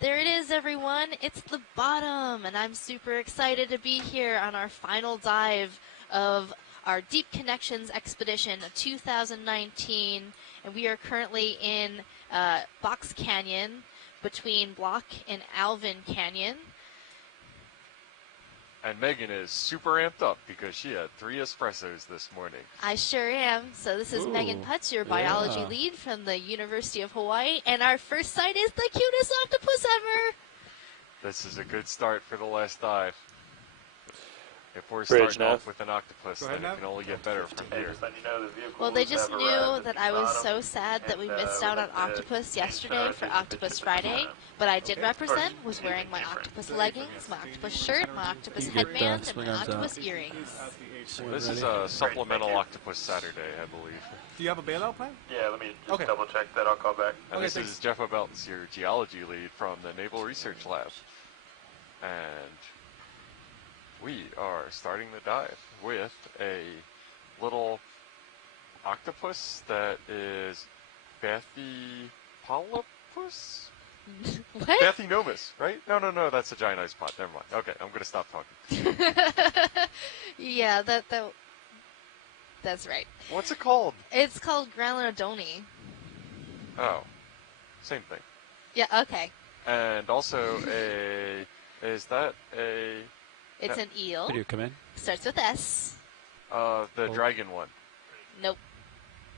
There it is, everyone. It's the bottom, and I'm super excited to be here on our final dive of our Deep Connections Expedition 2019, and we are currently in Box Canyon between Block and Alvin Canyon. And Megan is super amped up because she had 3 espressos this morning. I sure am. So this is Megan Putz, your biology lead from the University of Hawaii, and our first sight is the cutest octopus ever. This is a good start for the last dive. If we're starting off with an octopus, then it can only get better from here. Well, they just knew that I was so sad that we missed out on octopus yesterday for Octopus Friday, but I did represent, was wearing my octopus leggings, my octopus shirt, my octopus headband, and my octopus earrings. This is a supplemental Octopus Saturday, I believe. Do you have a bailout plan? Yeah, let me just double check that. I'll call back. And this is Jeff O'Beltz, your geology lead from the Naval Research Lab. And we are starting the dive with a little octopus that is Bathypolypus? What? Bathynomus, right? No, that's a giant ice pot. Never mind. Okay, I'm going to stop talking. Yeah, that's right. What's it called? It's called Granodoni. Oh, same thing. Yeah, okay. And also is that a... It's an eel. Did you come in? Starts with S. The dragon one. Nope.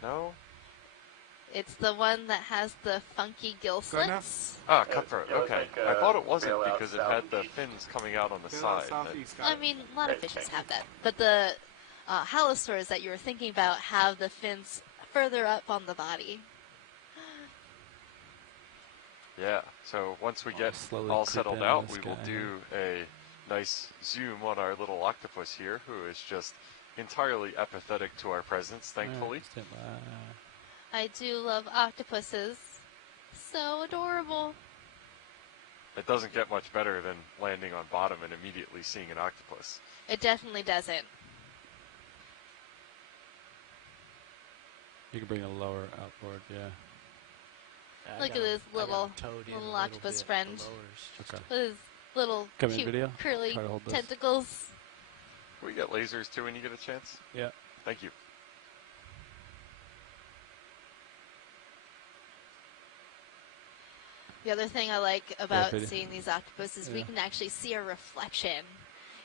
No? It's the one that has the funky gill slits. Ah, cutthroat. Okay. I thought it wasn't because it had the fins coming out on the side. I mean, a lot of fishes have that. But the halosaurs that you were thinking about have the fins further up on the body. Yeah. So once we get all settled out, we will do a nice zoom on our little octopus here, who is just entirely apathetic to our presence, thankfully. I do love octopuses. So adorable. It doesn't get much better than landing on bottom and immediately seeing an octopus. It definitely doesn't. You can bring a lower outboard, yeah. Look at this little octopus friend. Okay. With his little cute curly tentacles. Can we get lasers too when you get a chance? Yeah. Thank you. The other thing I like about seeing these octopuses is we can actually see a reflection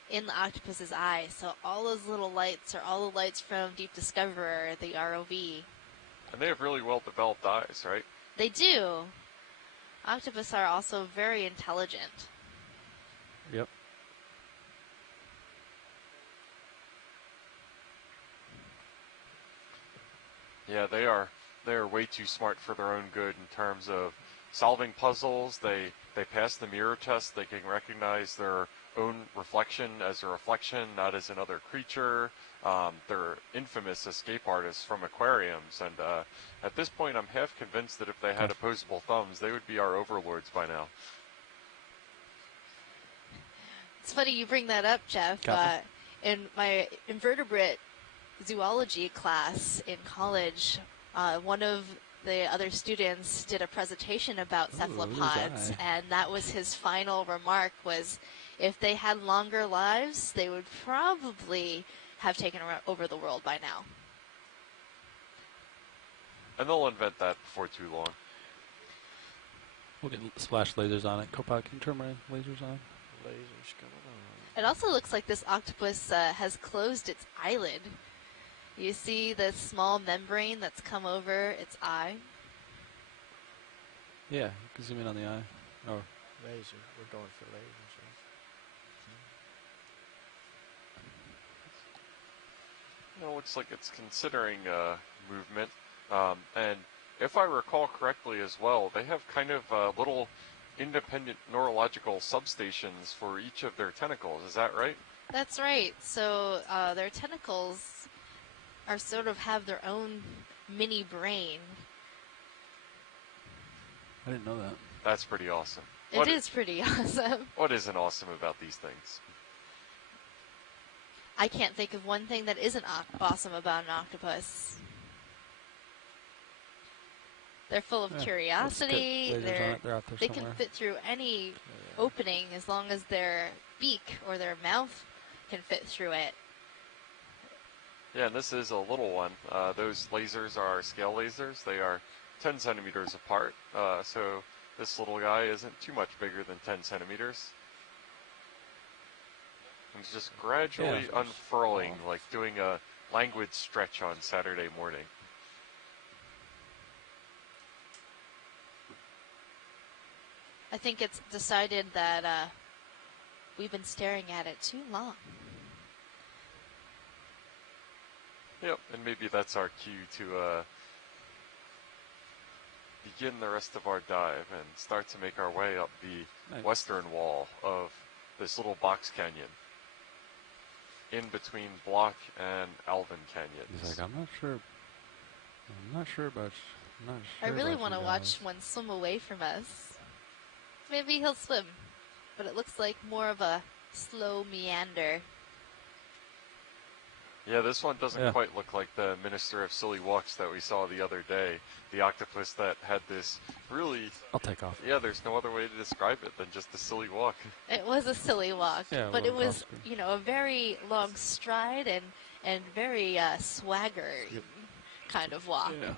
in the octopus's eye. So all those little lights are all the lights from Deep Discoverer, the ROV. And they have really well-developed eyes, right? They do. Octopus are also very intelligent. Yep. Yeah, they are way too smart for their own good in terms of solving puzzles. They pass the mirror test. They can recognize their own reflection as a reflection, not as another creature. They're infamous escape artists from aquariums, and at this point I'm half convinced that if they had opposable thumbs, they would be our overlords by now. It's funny you bring that up, Jeff. In my invertebrate zoology class in college, one of the other students did a presentation about cephalopods, and that was his final remark was, if they had longer lives, they would probably have taken over the world by now. And they'll invent that before too long. We'll get splash lasers on it. Copilot, can you turn my lasers on? Lasers going on. It also looks like this octopus has closed its eyelid. You see the small membrane that's come over its eye? Yeah, you can zoom in on the eye. Oh. Laser. We're going for lasers. It looks like it's considering movement. And if I recall correctly as well, they have kind of little independent neurological substations for each of their tentacles. Is that right? That's right. So their tentacles are sort of have their own mini brain. I didn't know that. That's pretty awesome. It is pretty awesome. What isn't awesome about these things? I can't think of one thing that isn't awesome about an octopus. They're full of curiosity. They're out there They somewhere. can fit through any opening as long as their beak or their mouth can fit through it. Yeah, and this is a little one. Those lasers are scale lasers. They are 10 centimeters apart, so this little guy isn't too much bigger than 10 centimeters. And it's just gradually unfurling, like doing a languid stretch on Saturday morning. I think it's decided that we've been staring at it too long. Yep, and maybe that's our cue to begin the rest of our dive and start to make our way up the western wall of this little box canyon in between Block and Alvin Canyons. He's like, I'm not sure about. I really want to watch one swim away from us. Maybe he'll swim, but it looks like more of a slow meander. Yeah, this one doesn't quite look like the Minister of Silly Walks that we saw the other day. The octopus that had this really... I'll take off. Yeah, there's no other way to describe it than just a silly walk. It was a silly walk, but it was, a very long stride and very swagger kind of walk. Yeah.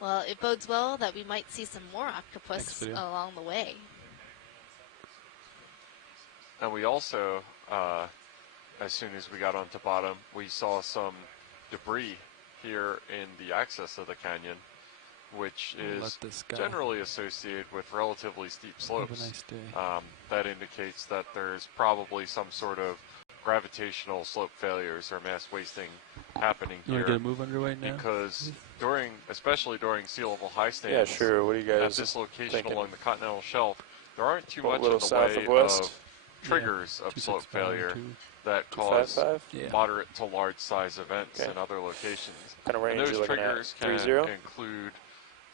Well, it bodes well that we might see some more octopus along the way. And we also, as soon as we got onto bottom, we saw some debris here in the access of the canyon, which is generally associated with relatively steep slopes. Have a nice day. That indicates that there's probably some sort of gravitational slope failures or mass wasting happening You here. want to get a move underway now? Because especially during sea level high stands, Yeah, sure. What do you guys at this location thinking? along the continental shelf, there aren't too much in little the south way of west? of triggers of slope 265, failure that cause 255? moderate to large size events in other locations. Kind of range And those you looking triggers at? can 3-0? include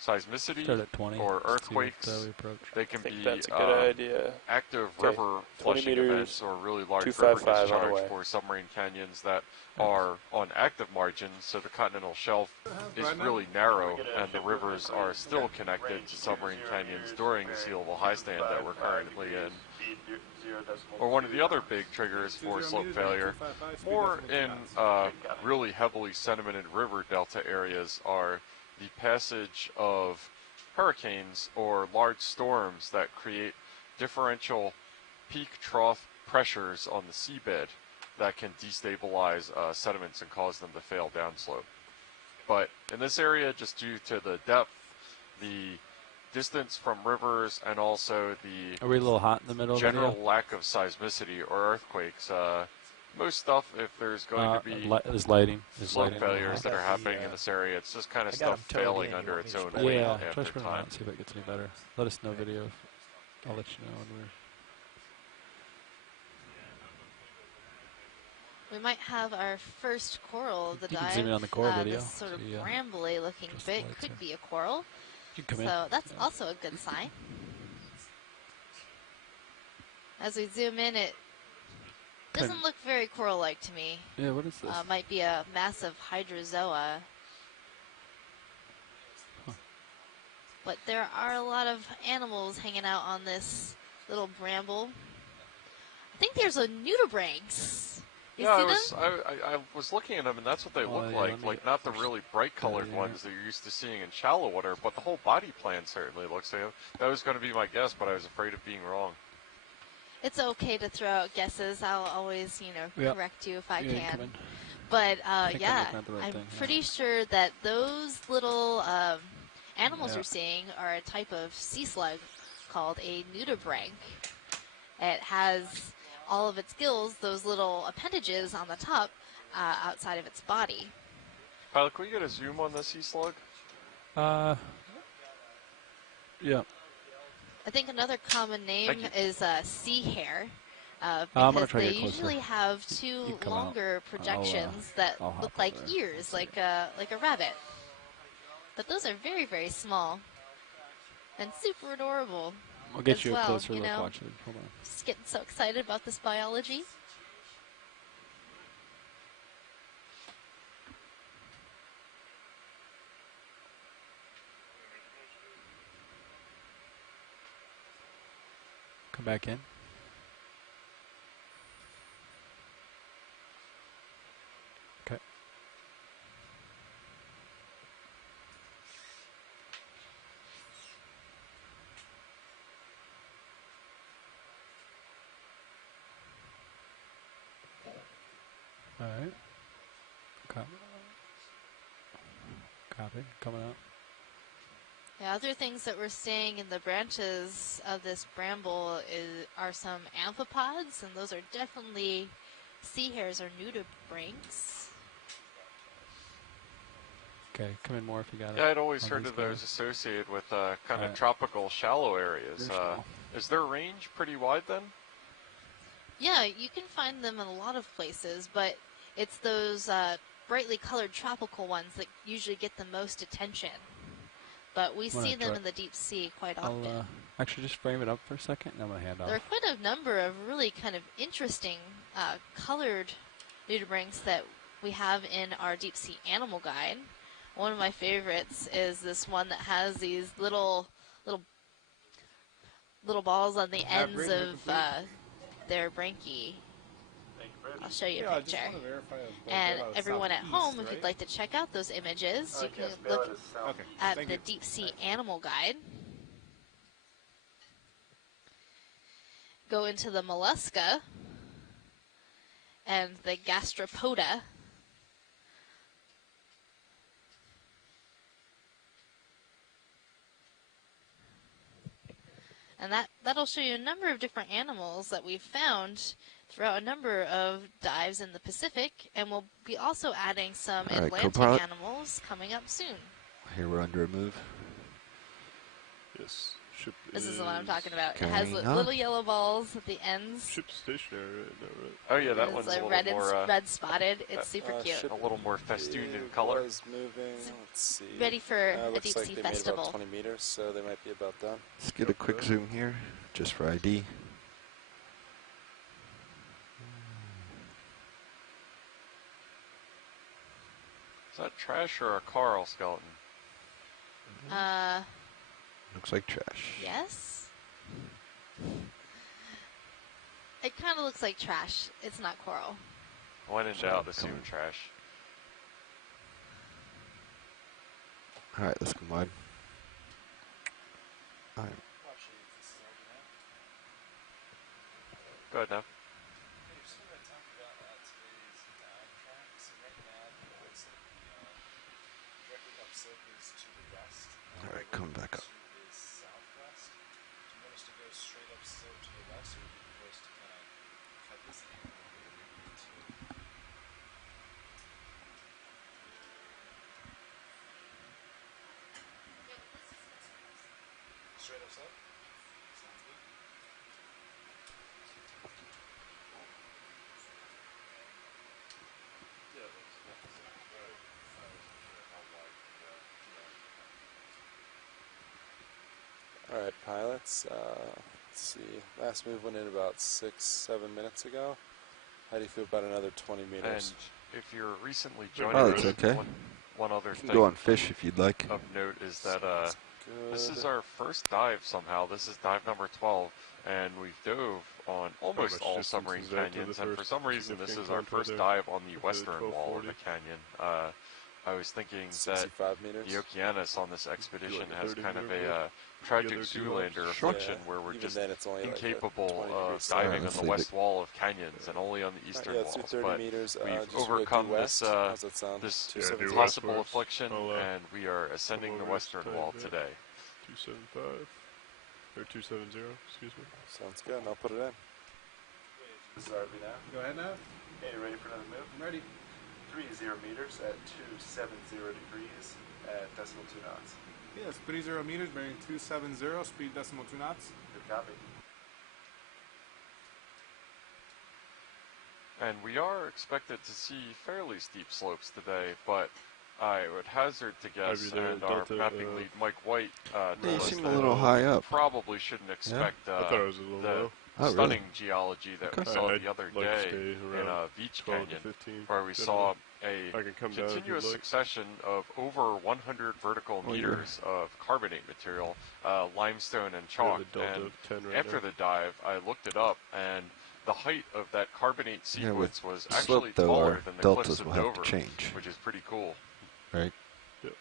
seismicity Start at 20. or earthquakes. See what, we approach. They can I think be that's a good idea. active Okay, river 20 flushing meters, events or really large river 255 on the discharge way. for submarine canyons that are on active margins, so the continental shelf is really narrow and the rivers are still connected to submarine canyons during the sea level high stand that we're currently in. Or one of the other big triggers for slope failure, more in really heavily sedimented river delta areas, are the passage of hurricanes or large storms that create differential peak trough pressures on the seabed that can destabilize sediments and cause them to fail downslope. But in this area, just due to the depth, the distance from rivers, and also the Are we a little hot in the middle general of the lack of seismicity or earthquakes, most stuff, if there's going to be there's lighting. slope failures that are happening in this area, it's just kind of stuff failing under its own weight Yeah, after try scrolling time. out and see if it gets any better. Let us know video. I'll let you know when We might have our first coral of the You can dive. zoom in on the coral video. This sort of See, brambly looking just bit lights could are- be a coral. you can come So in. that's also a good sign. As we zoom in, it doesn't look very coral-like to me. Yeah, what is this? Might be a massive hydrozoa. But there are a lot of animals hanging out on this little bramble. I think there's a nudibranchs. You Yeah, see them? I was looking at them, and that's what they look yeah, like. let me Like, get not the really bright colored yeah. ones that you're used to seeing in shallow water, but the whole body plan certainly looks like it. That was going to be my guess, but I was afraid of being wrong. It's okay to throw out guesses. I'll always, Yep. correct you if I Yeah, can. come in. But think I'm yeah, looking at the right I'm thing, yeah. pretty sure that those little animals Yeah. you're seeing are a type of sea slug called a nudibranch. It has all of its gills, those little appendages on the top, outside of its body. Pilot, can we get a zoom on the sea slug? Yeah. I think another common name is sea hare. I'm gonna Because try to they get closer. usually have You two can come out. longer projections that I'll hop look like over. ears, like a rabbit. But those are very, very small and super adorable. I'll get as you a well, closer you look. know. Watch it. Hold on. Just getting so excited about this biology. Come back in. Okay. All right. Copy. Coming out. The other things that we're seeing in the branches of this bramble are some amphipods, and those are definitely sea hares or nudibranchs. Okay, come in more if you got it. Yeah, I'd always heard of those associated with kind of tropical shallow areas. Is their range pretty wide then? Yeah, you can find them in a lot of places, but it's those brightly colored tropical ones that usually get the most attention. But we see them in the deep sea quite often. I'll actually just frame it up for a second, and I'm going to hand off. There are quite a number of really kind of interesting colored nudibranchs that we have in our deep sea animal guide. One of my favorites is this one that has these little balls on the ends of their branchiae. I'll show you a picture. And everyone at home, if you'd like to check out those images, you can look at the Deep Sea Animal Guide. Go into the mollusca and the gastropoda. And that'll show you a number of different animals that we've found throughout a number of dives in the Pacific, and we'll be also adding some Atlantic animals coming up soon. Here we're under a move. Yes. Ship this is the one I'm talking about. It has little yellow balls at the ends. Ship's stationary right now, right? Oh yeah, that one's a little red more red spotted. It's super cute. A little more festooned in color. Moving. Let's see. Ready for a deep sea they festival. Made about 20 meters, so they might be about done. Let's get a quick zoom here, just for ID. Is that trash or a coral skeleton? Looks like trash. Yes. It kind of looks like trash. It's not coral. When in doubt, assume trash. All right, let's go wide. All right. Go ahead now. All right, come back up. Straight up slope? Sounds good. All right, pilots. Let's see. Last move went in about 6-7 minutes ago. How do you feel about another 20 meters? And if you're recently joining us, okay. One other thing Go on fish if you'd like. of note is that this is our first dive somehow. This is dive number 12, and we've dove on almost all submarine canyons, and for some reason this is our first dive on the western wall of the canyon. I was thinking that the Okeanos on this expedition has kind of a tragic Zoolander reflection where we're just incapable of diving on the west wall of canyons and only on the eastern walls. But we've overcome this possible affliction, and we are ascending the western wall today. 275 or 270, excuse me. Sounds good, and I'll put it in. This is RV now. Go ahead now. Hey, you ready for another move? I'm ready. 30 meters at 270 degrees at decimal 2 knots. Yes, 30 meters, bearing 270, speed decimal 2 knots. Good copy. And we are expected to see fairly steep slopes today, but I would hazard to guess, and our mapping lead Mike White They told us seem that a little high up. probably shouldn't expect I thought it was a little the low. stunning geology that we saw I'd the other like to day stay in around Beach 12 to Canyon, 15 where we generally. saw a I can come down if you'd continuous like. succession of over 100 vertical Oh, meters of carbonate material, limestone and We're at chalk. the delta And of 10 right after now. the dive, I looked it up, and the height of that carbonate Yeah, with sequence was slope, actually though, taller our than the deltas cliffs of will have Dover, to change, which is pretty cool. right? Yep.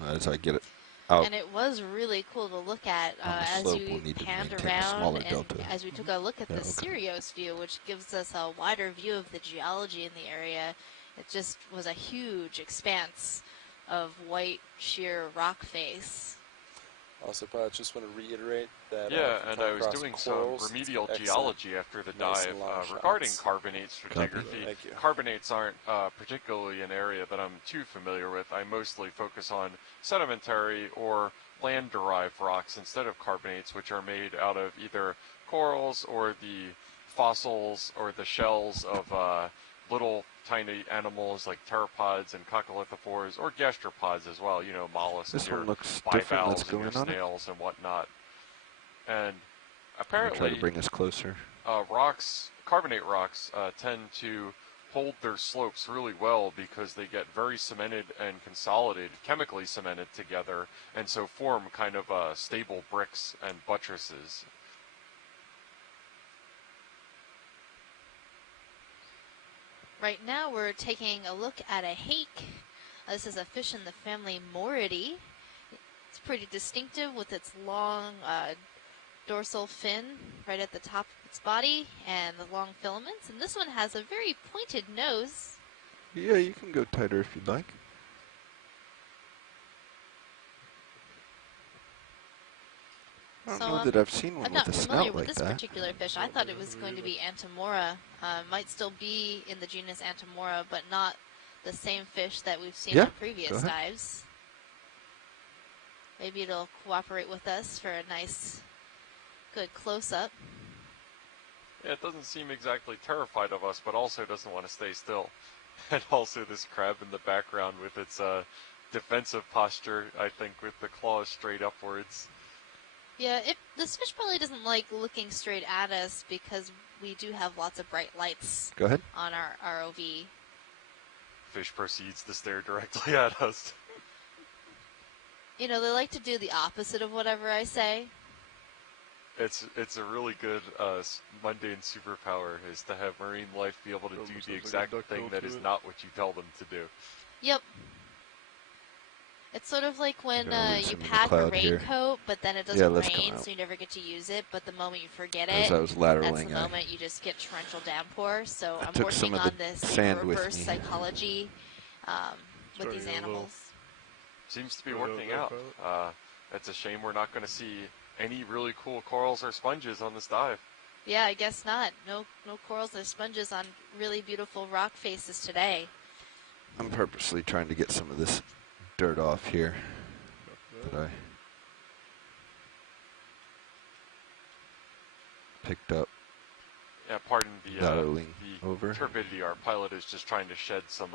You know, as I get it out And it was really cool to look at on the as slope, you we'll need to panned maintain a around smaller and delta. as we took a look at Yeah, the okay. Sirius view, which gives us a wider view of the geology in the area. It just was a huge expanse of white sheer rock face. Also, Pilot, just want to reiterate that. Yeah, if you and come I was across doing corals, some remedial excellent, geology after the nice dive and long regarding shots. carbonate stratigraphy. Thank you. Carbonates aren't particularly an area that I'm too familiar with. I mostly focus on sedimentary or land-derived rocks instead of carbonates, which are made out of either corals or the fossils or the shells of little tiny animals like pteropods and coccolithophores, or gastropods as well, you know, mollusks, This your one looks different. Let's bivalves go and your in on it. snails and whatnot. And I'm gonna try apparently, to bring us closer. carbonate rocks tend to hold their slopes really well because they get very cemented and consolidated, chemically cemented together, and so form kind of stable bricks and buttresses. Right now we're taking a look at a hake. This is a fish in the family Moridae. It's pretty distinctive with its long dorsal fin right at the top of its body and the long filaments. And this one has a very pointed nose. Yeah, you can go tighter if you'd like. I don't know that I've seen one I'm with not a familiar snout with like this that. particular fish. I thought it was going to be Antemora. Might still be in the genus Antemora, but not the same fish that we've seen Yeah, on go previous ahead. dives. Maybe it'll cooperate with us for a nice, good close-up. Yeah, it doesn't seem exactly terrified of us, but also doesn't want to stay still. And also this crab in the background with its defensive posture, I think, with the claws straight upwards. Yeah, this fish probably doesn't like looking straight at us because we do have lots of bright lights Go ahead. on our ROV. Fish proceeds to stare directly at us. You know, they like to do the opposite of whatever I say. It's a really good mundane superpower, is to have marine life be able to do Almost the looks like a exact duck thing bill that to is it. not what you tell them to do. Yep. It's sort of like when gonna lose you him in the pack a cloud here. raincoat, but then it Yeah, doesn't let's come rain, out. so you never get to use it. But the moment you forget As it, I was that's lateraling, the moment you just get torrential downpour. So I I'm took some working of the on this sand with reverse me. psychology with Starting these a little- animals. Seems to be Going working over out. pilot. It's a shame we're not going to see any really cool corals or sponges on this dive. Yeah, I guess not. No corals or sponges on really beautiful rock faces today. I'm purposely trying to get some of this dirt off here that I picked up. Yeah, pardon the Lateraling over. turbidity. Our pilot is just trying to shed some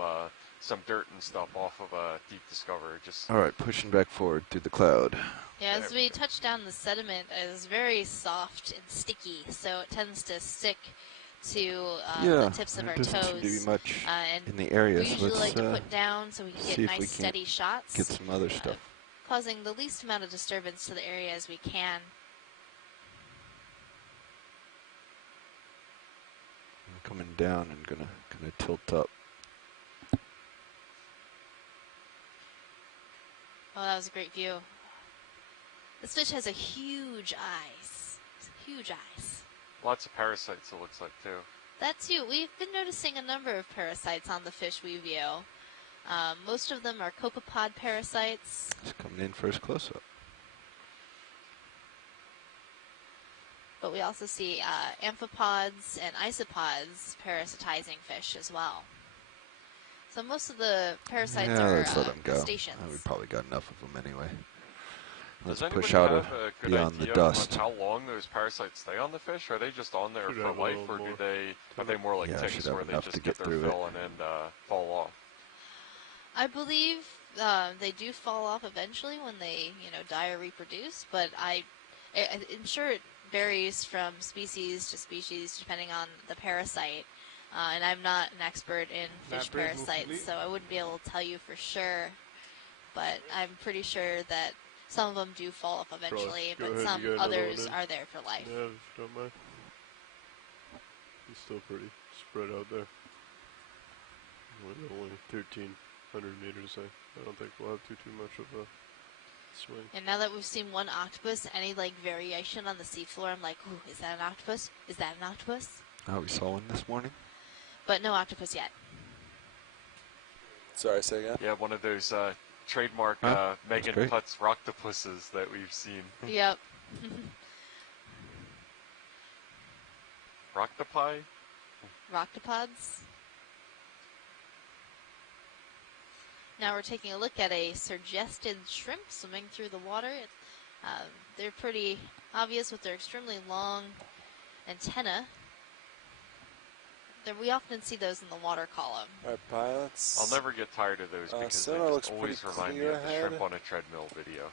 dirt and stuff off of Deep Discoverer. Just All right, pushing back forward through the cloud. Yeah, as There we touch down, the sediment is very soft and sticky, so it tends to stick to the tips of there our doesn't seem to be toes. much And in the area, we so usually let's like to put down so we can see get if nice we can't steady shots, get some other stuff. causing the least amount of disturbance to the area as we can. I'm coming down and gonna tilt up. Oh, that was a great view. This fish has a huge eyes. Huge eyes. lots of parasites, it looks like, too. That too. We've been noticing a number of parasites on the fish we view. Most of them are copepod parasites. It's coming in first close-up. But we also see amphipods and isopods parasitizing fish as well. So most of the parasites Yeah, are let's let them go. crustaceans. We probably got enough of them anyway. Let's Does push anybody out have a good beyond the idea dust. on how long those parasites stay on the fish? Are they just on there Should for have a life, little or more. are they more like Yeah, I ticks should have where they enough just to get get their through it. fill and then fall off? I believe they do fall off eventually when they, die or reproduce. But I'm sure it varies from species to species depending on the parasite. And I'm not an expert in fish That bridge will parasites, complete. so I wouldn't be able to tell you for sure. But I'm pretty sure that some of them do fall off eventually, Go but ahead, some you got another one others in. are there for life. Yeah, if you don't mind. He's still pretty spread out there. Only 1,300 meters. I don't think we'll have too much of a swing. And now that we've seen one octopus, any like variation on the seafloor, I'm like, ooh, is that an octopus? Is that an octopus? Oh, we saw one this morning. But no octopus yet. Sorry, say again? Yeah, one of those trademark Huh? Megan great. Putz roctopuses that we've seen. Yep. Roctopi? Roctopods. Now we're taking a look at a suggested shrimp swimming through the water. They're pretty obvious with their extremely long antenna. We often see those in the water column. All right, pilots. I'll never get tired of those because they sonar looks just always pretty remind me clear of the ahead. shrimp on a treadmill video.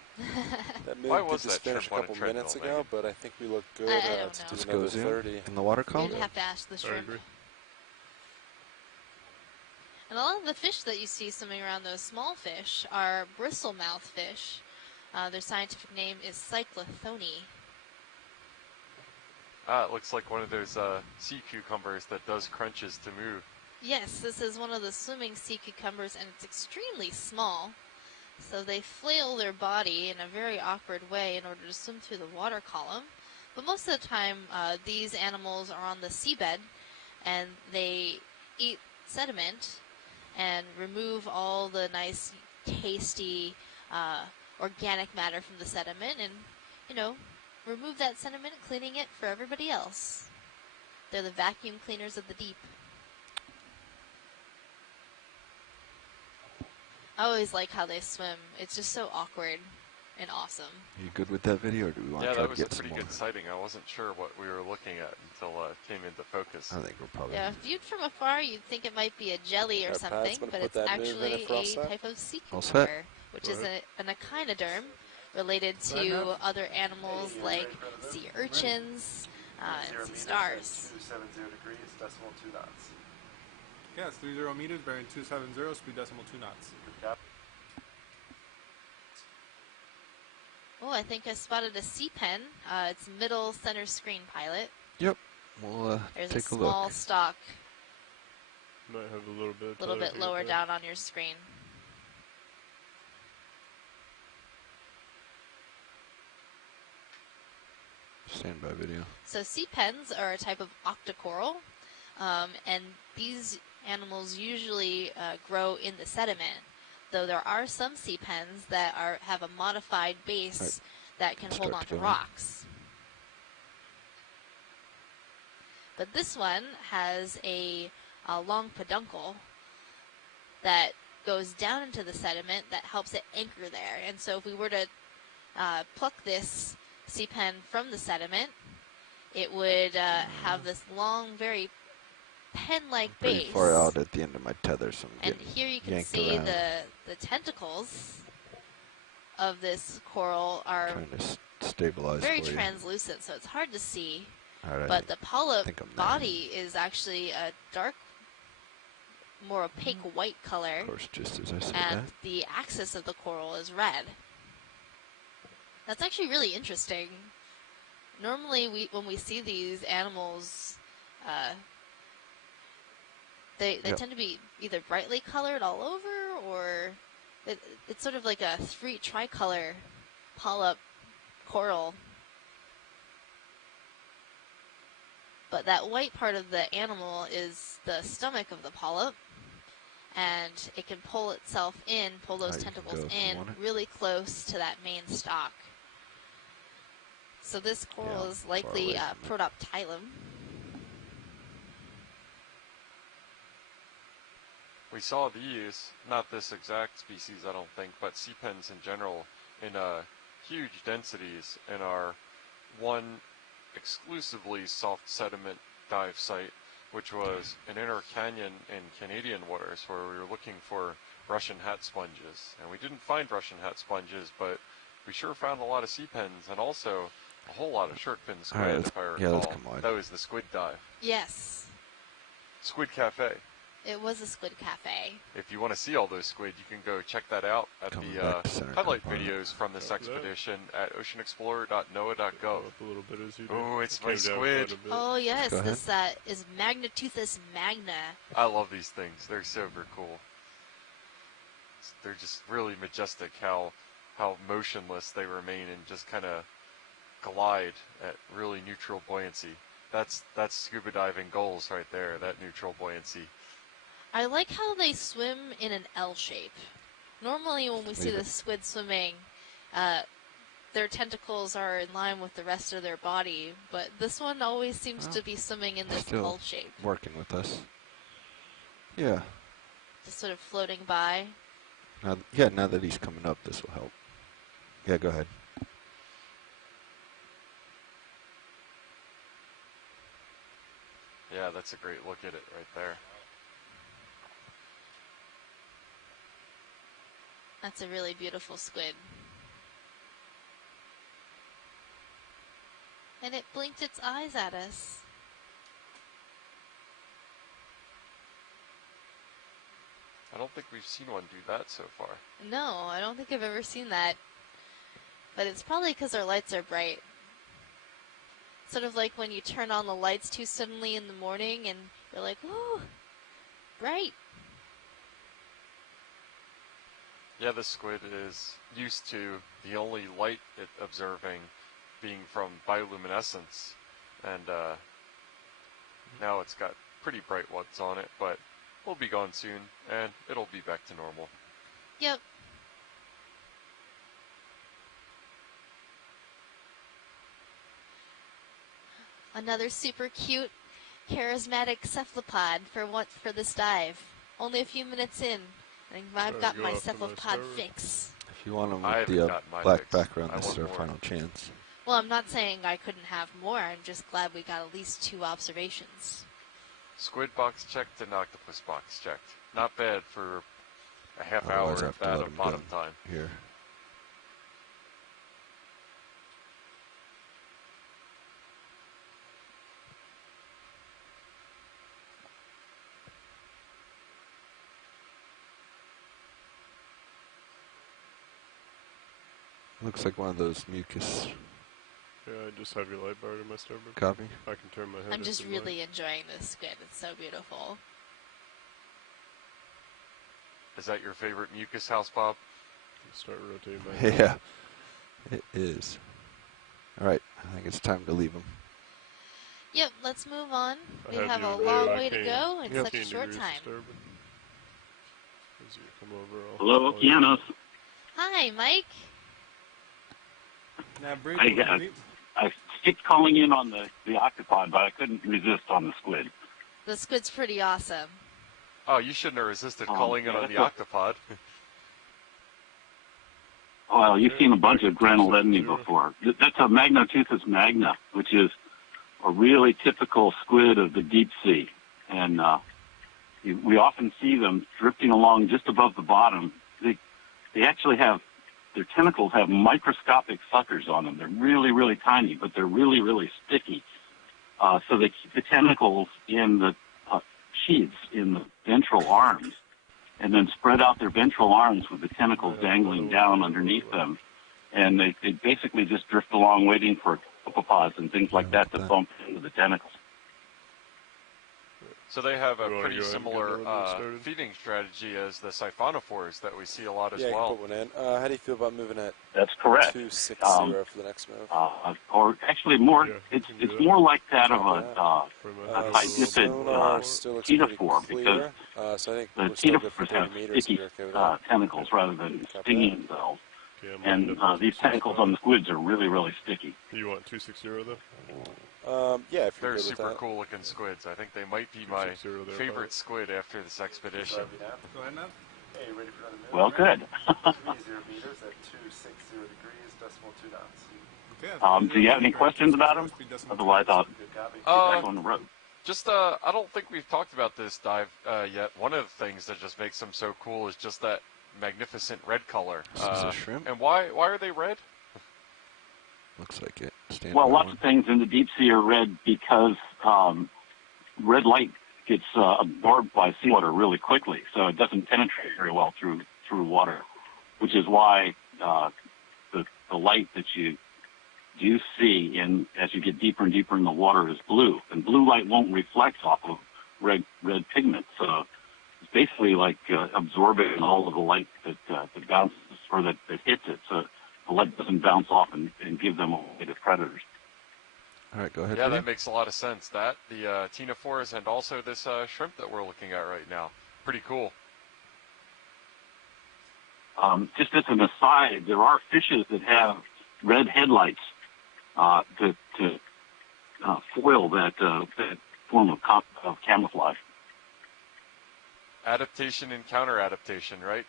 That Why move was did just that finish a shrimp on a couple minutes treadmill, ago, but I think we look good I to don't know. do Just another goes 30. in the water column. You'd have to ask the I shrimp. agree. And a lot of the fish that you see swimming around those small fish are bristlemouth fish. Their scientific name is cyclothone. It looks like one of those sea cucumbers that does crunches to move. Yes, this is one of the swimming sea cucumbers, and it's extremely small. So they flail their body in a very awkward way in order to swim through the water column. But most of the time, these animals are on the seabed, and they eat sediment and remove all the nice, tasty, organic matter from the sediment and, remove that sediment, cleaning it for everybody else. They're the vacuum cleaners of the deep. I always like how they swim. It's just so awkward and awesome. Are you good with that video, or do we want Yeah, to try that to was a get some pretty more? good sighting. I wasn't sure what we were looking at until it came into focus. I think we're probably. Yeah, viewed from afar, you'd think it might be a jelly or Our something, pilot's gonna but put it's that move in actually it for all a set. type of sea All set. cucumber, which Go is ahead. an echinoderm related to other animals like sea urchins and sea stars. 270 degrees, decimal 2 knots. Yes, 30 meters, bearing 270, speed decimal 2 knots. Good cap. Oh, I think I spotted a sea pen. It's middle center screen, pilot. Yep. We'll There's a take a small look. stalk Might have a little bit. a little bit right lower there. down on your screen. Standby video. So sea pens are a type of octocoral, and these animals usually grow in the sediment, though there are some sea pens that have a modified base Right. that can hold Start on to to go in. rocks. But this one has a long peduncle that goes down into the sediment that helps it anchor there. And so if we were to pluck this sea pen from the sediment, it would have this long, very pen-like Pretty base. far out at the end of my tether, so I'm And getting here you can yanked see around. the tentacles of this coral are Trying to stabilize very for you. translucent, so it's hard to see. All right. But the polyp think I'm there. body is actually a dark, more opaque white color, Of course, just as I said and that. the axis of the coral is red. That's actually really interesting. Normally, when we see these animals, they Yep. tend to be either brightly colored all over, or it's sort of like a tricolor polyp coral. But that white part of the animal is the stomach of the polyp, and it can pull itself in, pull those You can tentacles go if you in want it. really close to that main stalk. So this coral Yeah, is far likely away from Protoptilum. We saw these, not this exact species, I don't think, but sea pens in general, in huge densities in our one exclusively soft sediment dive site, which was an inner canyon in Canadian waters where we were looking for Russian hat sponges. And we didn't find Russian hat sponges, but we sure found a lot of sea pens and also a whole lot of short fin squid, All right, if I recall. yeah, let's come on. That was the squid dive. Yes. Squid Cafe. It was a squid cafe. If you want to see all those squid, you can go check that out at Coming the back to center highlight component. videos from this expedition at oceanexplorer.noaa.gov. Go up a little bit as you do. Oh, it's It my came down squid. quite a bit. Oh yes, Go ahead. this is Magnatuthus magna. I love these things. They're super cool. They're just really majestic how motionless they remain and just kind of glide at really neutral buoyancy. That's scuba diving goals right there, that neutral buoyancy. I like how they swim in an L shape. Normally when we see the squid swimming, their tentacles are in line with the rest of their body, but this one always seems to be swimming in this Still L shape. working with us. Yeah. Just sort of floating by. Now that he's coming up, this will help. Yeah, go ahead. Yeah, that's a great look at it right there. That's a really beautiful squid. And it blinked its eyes at us. I don't think we've seen one do that so far. No, I don't think I've ever seen that. But it's probably because our lights are bright. Sort of like when you turn on the lights too suddenly in the morning and you're like, ooh, bright. Yeah, the squid is used to the only light it observing being from bioluminescence, and now it's got pretty bright ones on it, but we'll be gone soon, and it'll be back to normal. Yep. Another super cute, charismatic cephalopod for this dive. Only a few minutes in. I think I've got my cephalopod fix. If you want them I with haven't the gotten my black fix. background, I this is want our more. final chance. Well, I'm not saying I couldn't have more. I'm just glad we got at least 2 observations. Squid box checked and octopus box checked. Not bad for a half Otherwise, hour I of have to that let of 'em bottom go. time. Here. Looks like one of those mucus. Yeah, I just have your light bar to my starboard. Copy. I can turn my head. I'm just if you like. really enjoying this squid. It's so beautiful. Is that your favorite mucus house, Bob? Start rotating my head. Yeah, it is. All right, I think it's time to leave them. Yep, let's move on. We I have you a in long view. way to I go in came such a 15 short degrees time. to starboard. As you come over, Hello, Okeanos. Hi, Mike. Now, Brady, I skipped calling in on the octopod, but I couldn't resist on the squid. The squid's pretty awesome. Oh, you shouldn't have resisted calling it yeah, on the that's octopod. Well, you've seen a bunch of granulidini before. That's a Magnatuthus magna, which is a really typical squid of the deep sea. And we often see them drifting along just above the bottom. They actually have, their tentacles have microscopic suckers on them. They're really, really tiny, but they're really, really sticky. So they keep the tentacles in the sheaths in the ventral arms, and then spread out their ventral arms with the tentacles dangling down underneath them. And they basically just drift along waiting for octopods and things like that to bump into the tentacles. So they have a You wanna pretty go ahead and get similar another one started? feeding strategy as the siphonophores that we see a lot as Yeah, you well. can put one in. How do you feel about moving at That's correct. 260 for the next move? Or actually more, Yeah, it's you can do more like that of Pretty a much. hypnotid Sonar still looks pretty ctenophore, clear. So I think the we're still good for ctenophores 30 have meters. sticky If you're okay with that. tentacles rather than Copy stinging cells. Okay, I'm And lined up at these tentacles on the squids are really, really sticky. You want 260 though? Yeah, if you're They're good with super that. cool looking squids. I think they might be my 260 there, favorite Bob. squid after this expedition. Go ahead now. Hey, you ready for another move? Well, good. 30 meters at 260 degrees, decimal 2 knots. Okay, Do you have any questions about them? Otherwise, I'll Good copy. get back on the road. Just, I don't think we've talked about this dive yet. One of the things that just makes them so cool is just that magnificent red color. This is a shrimp. And why are they red? Looks like it. Stand Well, by lots one. of things in the deep sea are red because red light gets absorbed by seawater really quickly, so it doesn't penetrate very well through water, which is why the light that you do see as you get deeper and deeper in the water is blue, and blue light won't reflect off of red pigment, so it's basically like absorbing all of the light that bounces or that hits it, so the light doesn't bounce off and give them away to predators. All right, go ahead. Yeah, Peter. that makes a lot of sense. That, the ctenophores, and also this shrimp that we're looking at right now. Pretty cool. Just as an aside, there are fishes that have red headlights to foil that form of camouflage. Adaptation and counter-adaptation, right?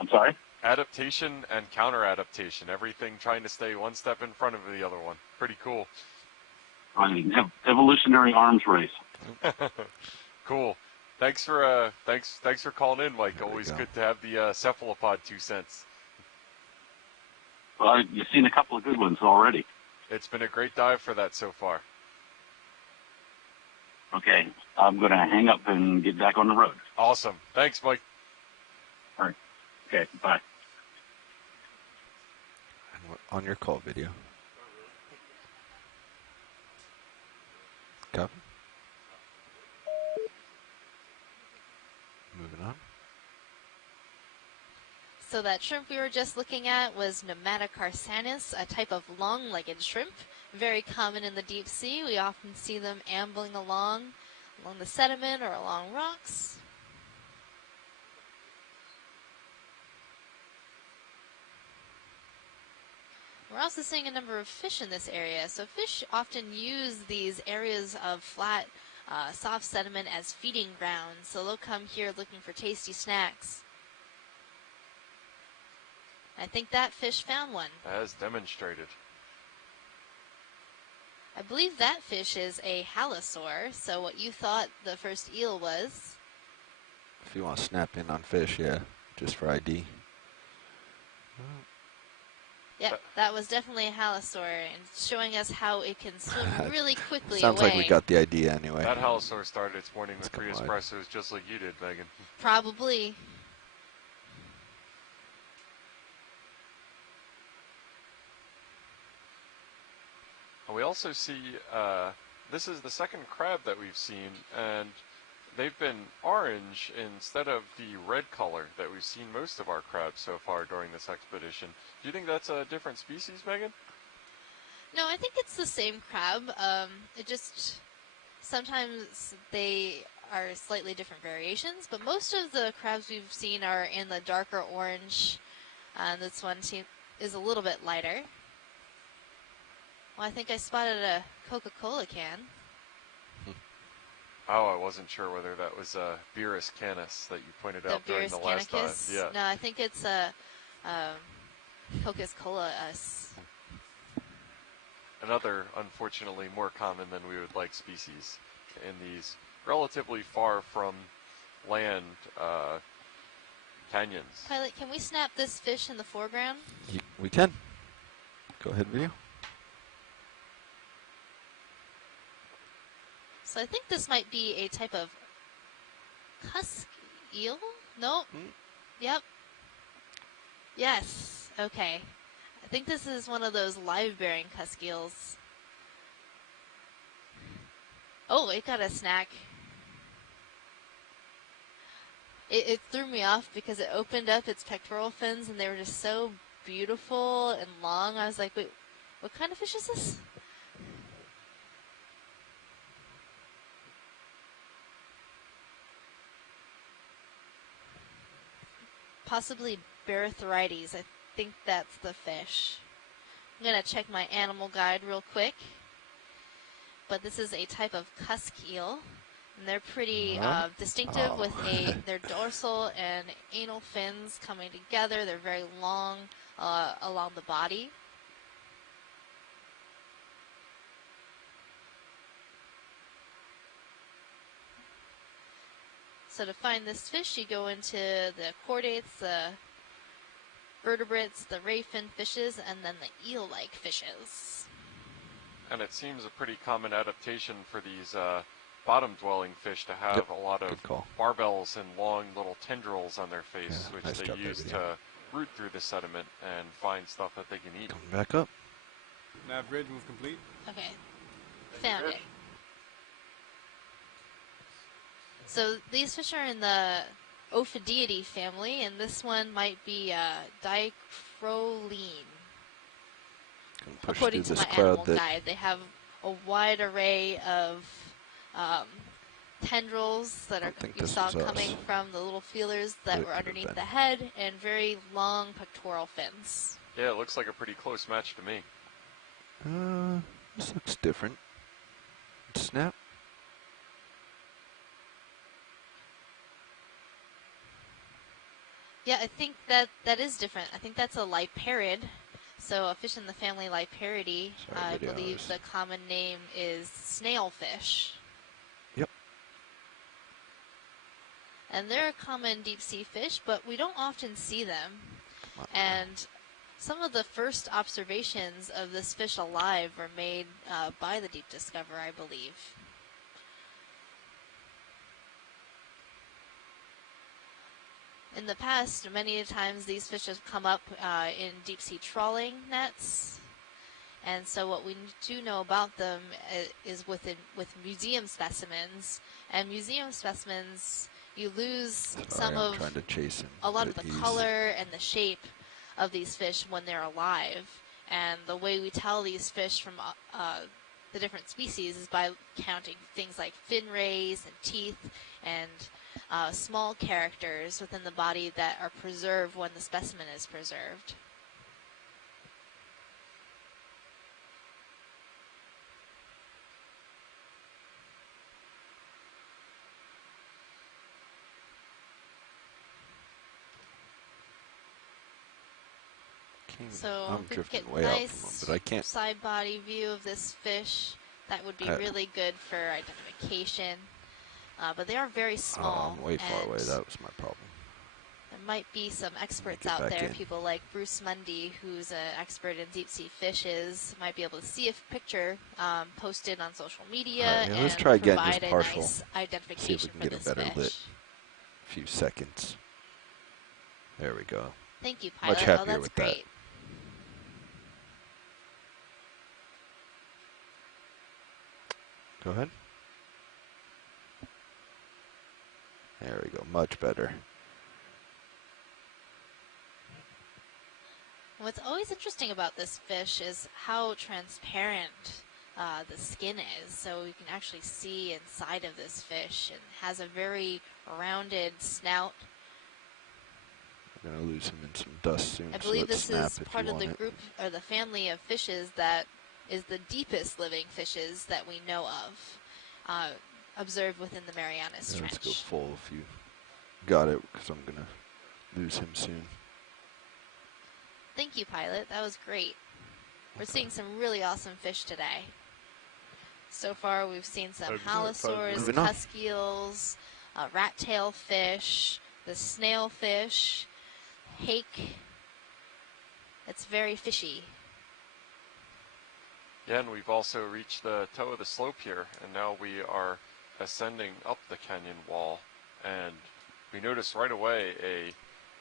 I'm sorry? Adaptation and counter-adaptation. Everything trying to stay one step in front of the other one. Pretty cool. Right. Evolutionary arms race. Cool. Thanks for calling in, Mike. There we Always go. good to have the cephalopod 2 cents. Well, you've seen a couple of good ones already. It's been a great dive for that so far. Okay, I'm going to hang up and get back on the road. Awesome. Thanks, Mike. All right. Okay, bye. And we're on your call video. Copy. Moving on. So that shrimp we were just looking at was Nematocarsanus, a type of long-legged shrimp, very common in the deep sea. We often see them ambling along the sediment or along rocks. We're also seeing a number of fish in this area. So fish often use these areas of flat, soft sediment as feeding grounds. So they'll come here looking for tasty snacks. I think that fish found one. As demonstrated. I believe that fish is a halosaur. So what you thought the first eel was. If you want to snap in on fish, yeah, just for ID. Yep, that was definitely a halosaur, and showing us how it can swim really quickly Sounds away. like we got the idea anyway. That halosaur started its morning with Let's 3 come wide. espressos just like you did, Megan. Probably. And we also see, this is the second crab that we've seen, and they've been orange instead of the red color that we've seen most of our crabs so far during this expedition. Do you think that's a different species, Megan? No, I think it's the same crab. It just, sometimes they are slightly different variations, but most of the crabs we've seen are in the darker orange. This one is a little bit lighter. Well, I think I spotted a Coca-Cola can. Oh, I wasn't sure whether that was Beerus canis that you pointed The out during Beerus the last dive. canicus. Yeah. No, I think it's a Coca-Cola. Another, unfortunately, more common than we would like species in these relatively far from land canyons. Pilot, can we snap this fish in the foreground? We can. Go ahead, video. So I think this might be a type of cusk eel? Nope. Yep. Yes. Okay. I think this is one of those live-bearing cusk eels. Oh, it got a snack. It threw me off because it opened up its pectoral fins and they were just so beautiful and long. I was like, wait, what kind of fish is this? Possibly Barotherides. I think that's the fish. I'm going to check my animal guide real quick. But this is a type of cusk eel. And they're pretty distinctive with their dorsal and anal fins coming together. They're very long along the body. So to find this fish, you go into the chordates, the vertebrates, the ray fin fishes, and then the eel-like fishes. And it seems a pretty common adaptation for these bottom-dwelling fish to have a lot of barbels and long little tendrils on their face, which they use to root through the sediment and find stuff that they can eat. Coming back up. Nav bridge, move complete. Okay. Found it. So these fish are in the Ophidiidae family, and this one might be dicroline. According to my animal guide, they have a wide array of tendrils that you saw coming from the little feelers that were underneath the head, and very long pectoral fins. Yeah, it looks like a pretty close match to me. This looks different. Snap. Yeah, I think that is different. I think that's a liparid. So a fish in the family Liparidae. I believe the common name is snailfish. Yep. And they're a common deep-sea fish, but we don't often see them. And some of the first observations of this fish alive were made by the Deep Discoverer, I believe. In the past, many times these fish have come up in deep-sea trawling nets. And so what we do know about them is with museum specimens. And museum specimens, you lose a lot of the color and the shape of these fish when they're alive. And the way we tell these fish from the different species is by counting things like fin rays and teeth and small characters within the body that are preserved when the specimen is preserved. So I'm if we drifting get way a out nice from them, but I can't. side body view of this fish, that would be really good for identification. But they are very small. I'm way far away. That was my problem. There might be some experts out there, people like Bruce Mundy, who's an expert in deep-sea fishes, might be able to see a picture posted on social media and let's try again, provide just a partial. nice identification See if we can for get this a better fish. lit. Few seconds. There we go. Thank you, Pilot. Much happier that's with great. That. Go ahead. There we go. Much better. What's always interesting about this fish is how transparent the skin is. So you can actually see inside of this fish, and has a very rounded snout. We're going to lose him in some dust soon. I believe so this is part of the group or the family of fishes that is the deepest living fishes that we know of, observed within the Marianas Trench. Let's go full if you got it, because I'm going to lose him soon. Thank you, Pilot. That was great. We're seeing some really awesome fish today. So far, we've seen some halosaurs, tusk eels, rat-tail fish, the snailfish, hake. It's very fishy. Yeah, and we've also reached the toe of the slope here, and now we are ascending up the canyon wall, and we notice right away a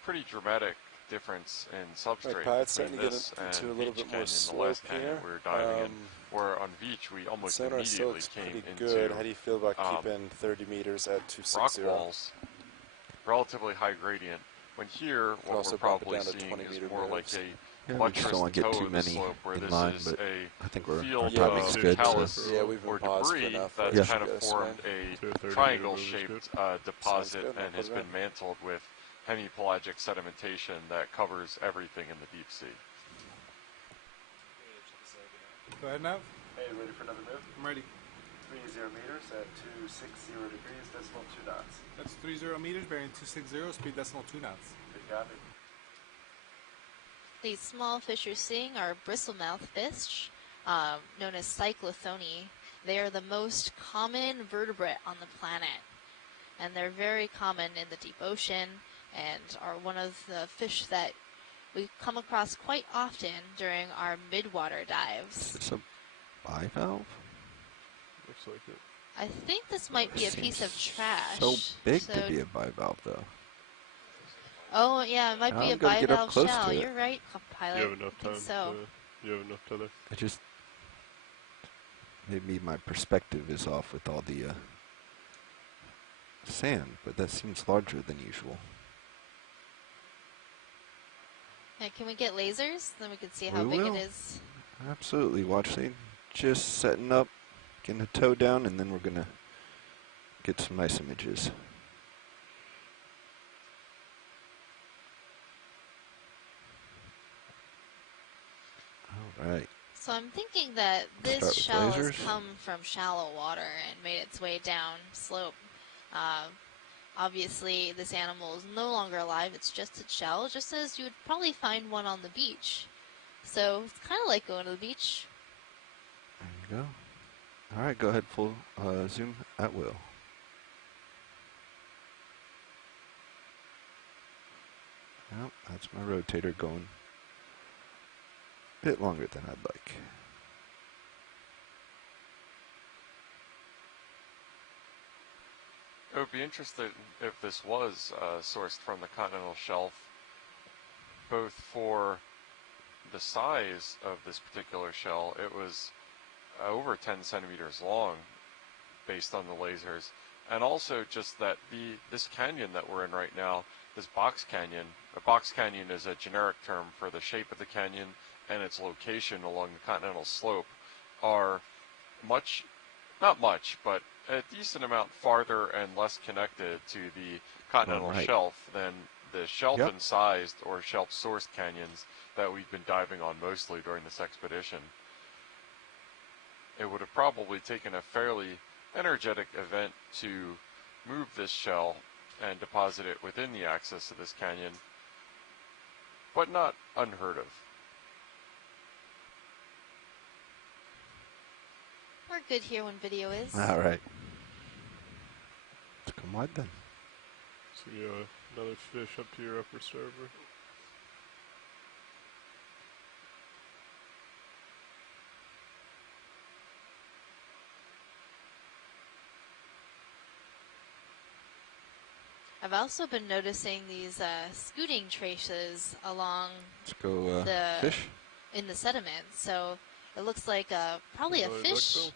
pretty dramatic difference in substrate between this and a little bit more the last canyon here. we were diving in, where on Beach we almost immediately came into good. How do you feel about keeping 30 meters at 260? Rock walls, relatively high gradient. When here, what we're probably seeing is more like a buttress toe of the slope, where this is a field of talus or debris that's kind of formed a triangle-shaped deposit and has been mantled with hemipelagic sedimentation that covers everything in the deep sea. Go ahead, Nav. Hey, ready for another move? I'm ready. 30 meters at 260 degrees, decimal 2 knots. That's 30 meters, bearing 260, speed decimal 2 knots. Good copy. These small fish you're seeing are bristlemouth fish, known as cyclothony. They are the most common vertebrate on the planet, and they're very common in the deep ocean and are one of the fish that we come across quite often during our midwater dives. It's a bivalve? Looks like it. I think this might be a piece of Seems trash. so big to be a bivalve, though. Oh, yeah, it might be a I'm gonna get up bivalve close shell. to it. You're right, Pilot. You have enough I think time. so. You have enough tether. I just maybe my perspective is off with all the sand, but that seems larger than usual. Yeah, can we get lasers? Then we can see how We big will. it is. Absolutely. Watch, they just setting up, getting the toe down, and then we're gonna get some nice images. All right. So I'm thinking that Start this with shell has lasers. come from shallow water and made its way down slope. Obviously, this animal is no longer alive. It's just its shell, just as you would probably find one on the beach. So it's kind of like going to the beach. There you go. All right, go ahead, full zoom at will. Well, that's my rotator going a bit longer than I'd like. It would be interesting if this was sourced from the continental shelf, both for the size of this particular shell. It was over 10 centimeters long based on the lasers, and also just that this canyon that we're in right now, this box canyon, a box canyon is a generic term for the shape of the canyon and its location along the continental slope, are not much, but a decent amount farther and less connected to the continental shelf than the shelf-incised or shelf-sourced canyons that we've been diving on mostly during this expedition. It would have probably taken a fairly energetic event to move this shell and deposit it within the axis of this canyon, but not unheard of. We're good here when video is. All right. Let's come wide then. See another fish up to your upper starboard. I've also been noticing these scooting traces along Let's go the fish. in the sediment. So it looks like probably a fish.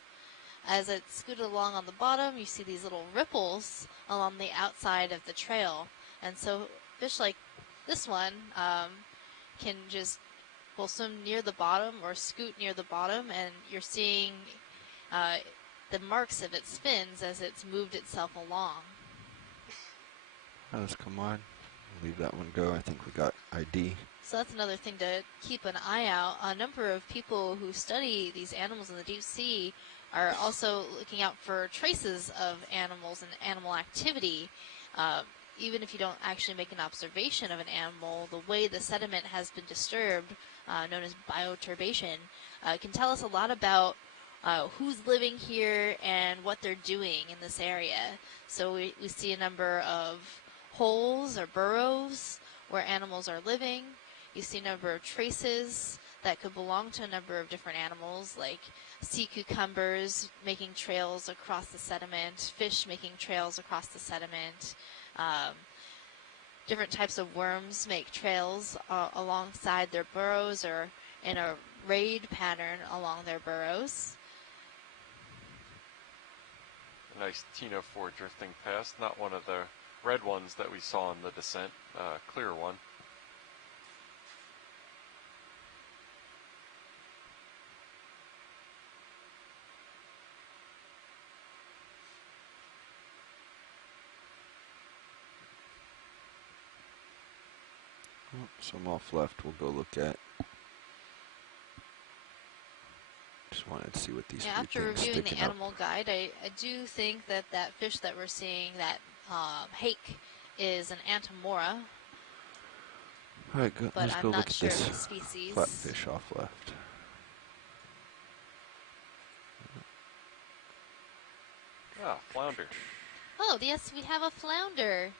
As it scooted along on the bottom, you see these little ripples along the outside of the trail. And so fish like this one can just swim near the bottom or scoot near the bottom, and you're seeing the marks of its fins as it's moved itself along. Let's come on. Leave that one go. I think we got ID. So that's another thing to keep an eye out. A number of people who study these animals in the deep sea are also looking out for traces of animals and animal activity. Even if you don't actually make an observation of an animal, the way the sediment has been disturbed, known as bioturbation, can tell us a lot about who's living here and what they're doing in this area. So we see a number of holes or burrows where animals are living. You see a number of traces that could belong to a number of different animals, like sea cucumbers making trails across the sediment, fish making trails across the sediment. Different types of worms make trails alongside their burrows or in a raid pattern along their burrows. A nice Tino 4 drifting past, not one of the red ones that we saw in the descent, clear one. Some off left we'll go look at. Just wanted to see what these After things reviewing the sticking up. animal guide, I do think that fish that we're seeing, that hake, is an Antemora. All right, but let's I'm go not look at sure this of the species. flatfish off left. Ah, flounder. Oh, yes, we have a flounder.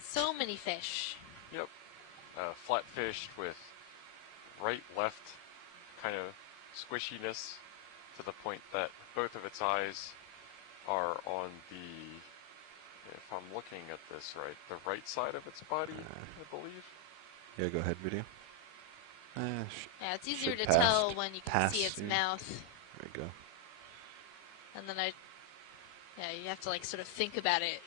So many fish. Yep. Flatfished with right-left kind of squishiness to the point that both of its eyes are on the, if I'm looking at this right, the right side of its body, I believe. Yeah, go ahead, video. Yeah, it's easier to should tell when you can pass see its soon. mouth. There we go. And then you have to like sort of think about it.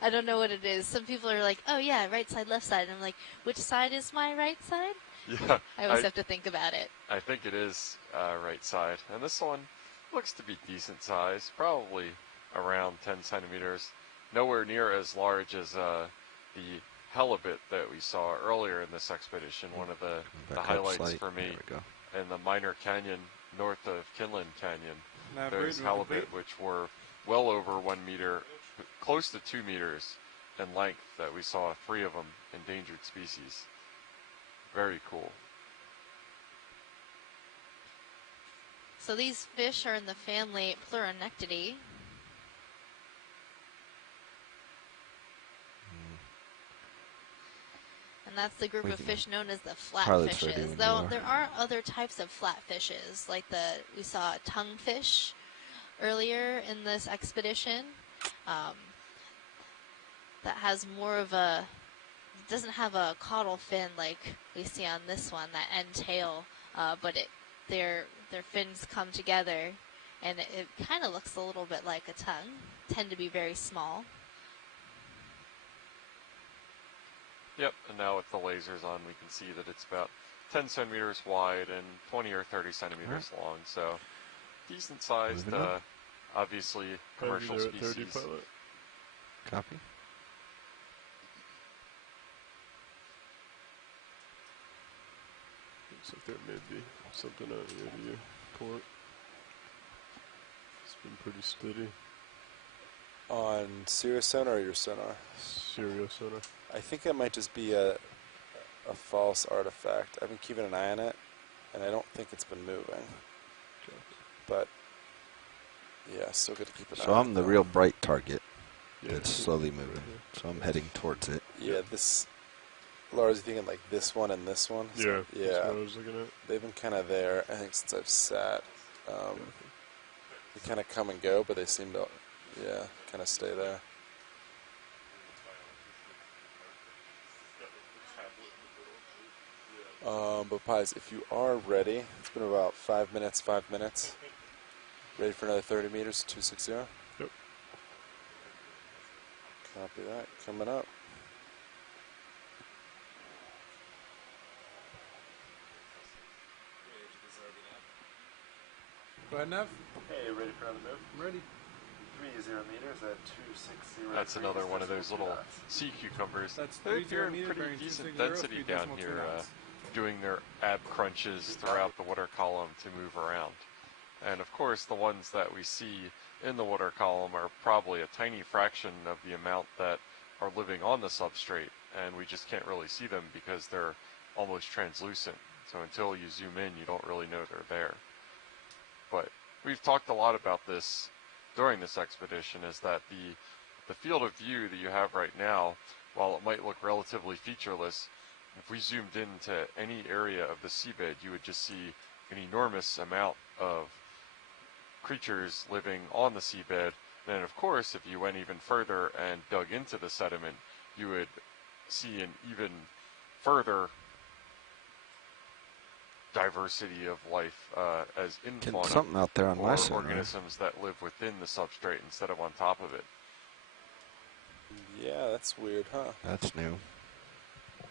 I don't know what it is. Some people are like, oh yeah, right side, left side. And I'm like, which side is my right side? Yeah. I always have to think about it. I think it is right side. And this one looks to be decent size, probably around 10 centimeters. Nowhere near as large as the halibut that we saw earlier in this expedition. One of the highlights for me in the Minor Canyon north of Kinlan Canyon. Those halibut, which were well over 1 meter, close to 2 meters in length, that we saw 3 of them, endangered species. Very cool. So these fish are in the family Pleuronectidae. And that's the group of fish known as the flatfishes. Though there are other types of flatfishes, like we saw a tonguefish earlier in this expedition. That has more of a, doesn't have a caudal fin like we see on this one, that end tail, but their fins come together, and it kind of looks a little bit like a tongue. Tend to be very small. Yep, and now with the lasers on, we can see that it's about 10 centimeters wide and 20 or 30 centimeters long. So, decent sized, obviously commercial species. Copy. Looks like there may be something out here to your port. It's been pretty steady. On Sirius sonar or your sonar? Sirius sonar. I think it might just be a false artifact. I've been keeping an eye on it, and I don't think it's been moving. But, yeah, still got to keep an eye on it. So I'm the real bright target that's slowly moving. So I'm heading towards it. Yeah, this... Laura's thinking like this one and this one? So, yeah. That's what I was looking at. They've been kind of there, I think, since I've sat. They kind of come and go, but they seem to, kind of stay there. But Pies, if you are ready, it's been about 5 minutes. Ready for another 30 meters, 260? Yep. Copy that, coming up. Go ahead, Nev. Hey, ready for another move? I'm ready. 30 meters at 260. That's another one of those little sea cucumbers. That's They're 30 in meters, pretty decent density down here, doing their ab crunches throughout the water column to move around. And of course, the ones that we see in the water column are probably a tiny fraction of the amount that are living on the substrate, and we just can't really see them because they're almost translucent. So until you zoom in, you don't really know they're there. But we've talked a lot about this during this expedition, is that the field of view that you have right now, while it might look relatively featureless, if we zoomed into any area of the seabed, you would just see an enormous amount of creatures living on the seabed. And of course, if you went even further and dug into the sediment, you would see an even further diversity of life as in fauna, something out there on my side, organisms that live within the substrate instead of on top of it. Yeah, that's weird, huh? That's new.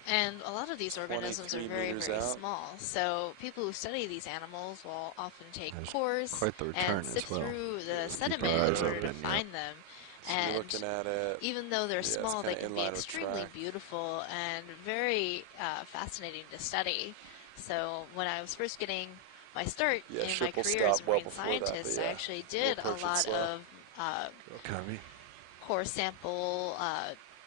And a lot of these organisms are very, very out. small. So people who study these animals will often take There's cores quite the return and sift as well. through the Keep sediment our in eyes order to open, find them. So you're And looking at it. even though they're it's small, they kinda can in be line with extremely track. beautiful and very fascinating to study. So when I was first getting my start Yeah, in my ship will career as a stop well marine before that, but scientist, I yeah, actually did a we'll approach it lot slow. of Copy. core sample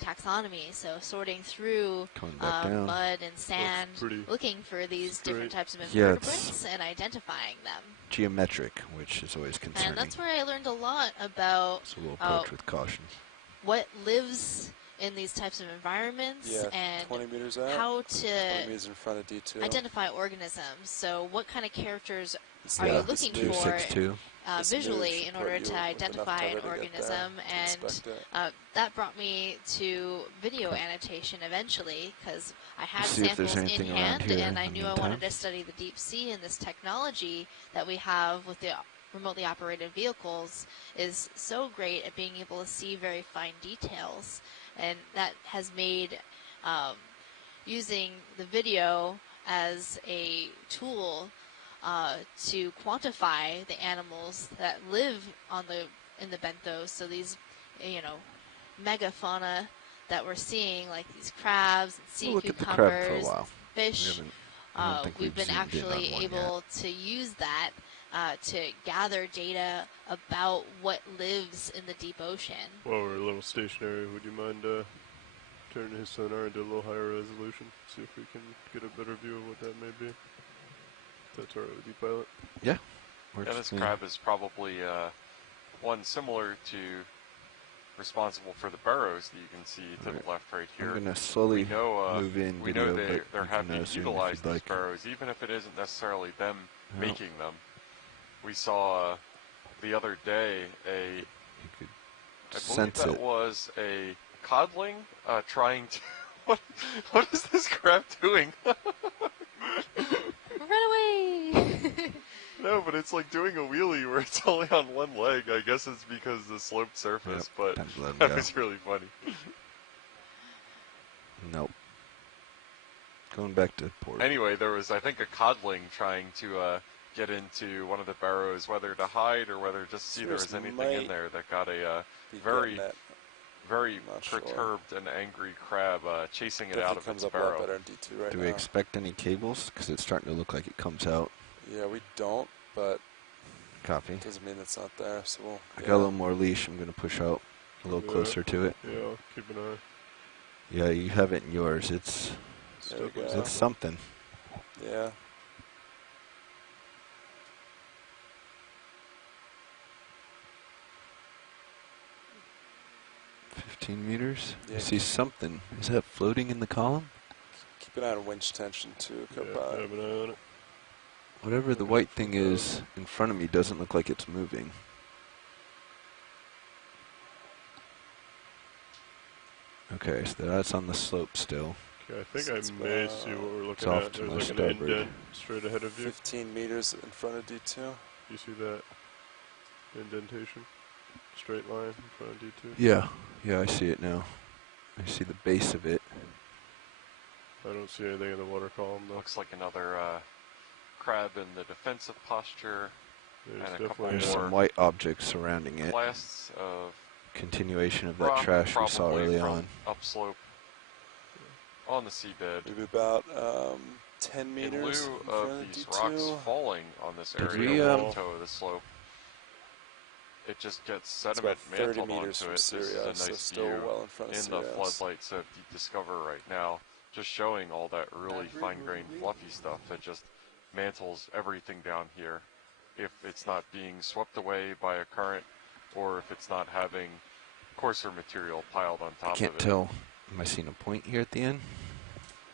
taxonomy, so sorting through Coming back down. mud and sand, pretty looking for these different straight. types of Yeah, invertebrates and identifying them. Geometric, which is always concerning. And that's where I learned a lot about So we'll approach with caution. what lives in these types of environments Yeah, and 20 meters out. how 20 to meters in front of D2. identify organisms. So what kind of characters It's are you not- looking it's new. for 262. This move visually should in put order you to with enough identify an cover to get there, organism? to And inspect it. that brought me to video annotation eventually, because I had See if there's samples in anything around hand here and I in the knew I meantime. wanted to study the deep sea, and this technology that we have with the remotely operated vehicles is so great at being able to see very fine details, and that has made using the video as a tool to quantify the animals that live on in the benthos. So these, megafauna that we're seeing, like these crabs and sea We'll look at the crab for a cucumbers, while. fish. I don't think We've been zoomed in on actually one able to use that to gather data about what lives in the deep ocean. While we're a little stationary, would you mind turning his sonar into a little higher resolution? See if we can get a better view of what that may be. If that's alright with you, pilot? Yeah. Yeah, this crab is probably one similar to responsible for the burrows that you can see to the left right here. I'm going to slowly we know, move in we video, know but they're you happy can to zoom if utilize you'd these like. burrows, even if it isn't necessarily them No. making them. We saw the other day You could I believe sense that it. was a codling trying to... what is this crab doing? Run away! No, but it's like doing a wheelie where it's only on one leg. I guess it's because of the sloped surface, but Time to let 'em that go. was really funny. Nope. Going back to port. Anyway, there was, I think, a codling trying to get into one of the burrows, whether to hide or whether just to see there was Seriously, anything in might there that got a Be very, getting that. very Not sure. perturbed and angry crab chasing it Definitely out of comes its up a lot burrow. better in D2 right Do now. we expect any cables? Because it's starting to look like it comes out. Yeah, we don't, but Copy. doesn't mean it's not there. So we'll. I got a little more leash. I'm going to push out a little Yeah. closer to it. Yeah, I'll keep an eye. Yeah, you have it in yours. It's There we Stuff go. it's something. Yeah. meters. Yeah. I see something. Is that floating in the column? Keep an eye on winch tension too. Yeah, Copilot. have an eye on it. Whatever the white thing is in front of me doesn't look like it's moving. Okay, so that's on the slope still. Okay, I think So it's I may see what we're looking off at. to There's my like an starboard. indent straight ahead of you. 15 meters in front of D2. You see that indentation? Straight line in front of D2. Yeah, yeah, I see it now. I see the base of it. I don't see anything in the water column though. Looks like another crab in the defensive posture. There's and a couple definitely There's more some white objects surrounding it. Clasts of Continuation of that rock, trash we saw probably early from on. upslope on the seabed. Maybe about 10 In meters lieu in front of of these D2. rocks falling on this Did area we, along um, the toe of the slope, it just gets It's sediment about 30 mantled meters onto from it. This is Syria, a so nice still view well in front of in the Syria. floodlights of Deep Discover right now, just showing all that really fine-grained fluffy stuff that just mantles everything down here. If it's not being swept away by a current, or if it's not having coarser material piled on top I of can't it. tell. Am I seeing a point here at the end?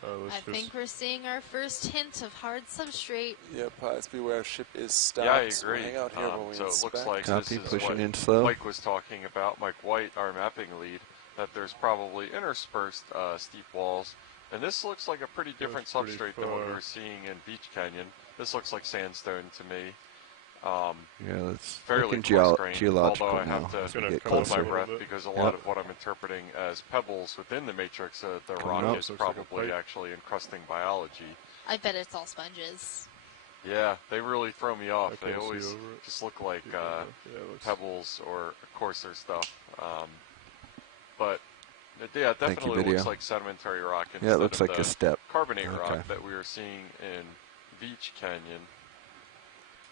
let's I just think we're seeing our first hint of hard substrate. Yeah, pilots beware, ship is stopped. Yeah, I so we'll agree. hang out here when we So it inspect. looks like Copy, this is pushing what in slow. Mike was talking about, Mike White, our mapping lead, that there's probably interspersed steep walls. And this looks like a pretty different That's pretty substrate than what we far. were seeing in Beach Canyon. This looks like sandstone to me. Yeah, let's Fairly look in coarse-grained, geological although I now have to as we Gonna get come up hold my closer. a little breath bit. because a Yep. lot of what I'm interpreting as pebbles within the matrix of the Coming rock up. is Looks like a probably pipe. actually encrusting biology. I bet it's all sponges. Yeah, they really throw me I off. They can't see always over it. just look like Yeah, it looks pebbles or coarser stuff. But yeah, it Thank you, definitely looks video. like sedimentary rock instead Yeah, it looks of like the a step. carbonate Okay. rock that we were seeing in Beach Canyon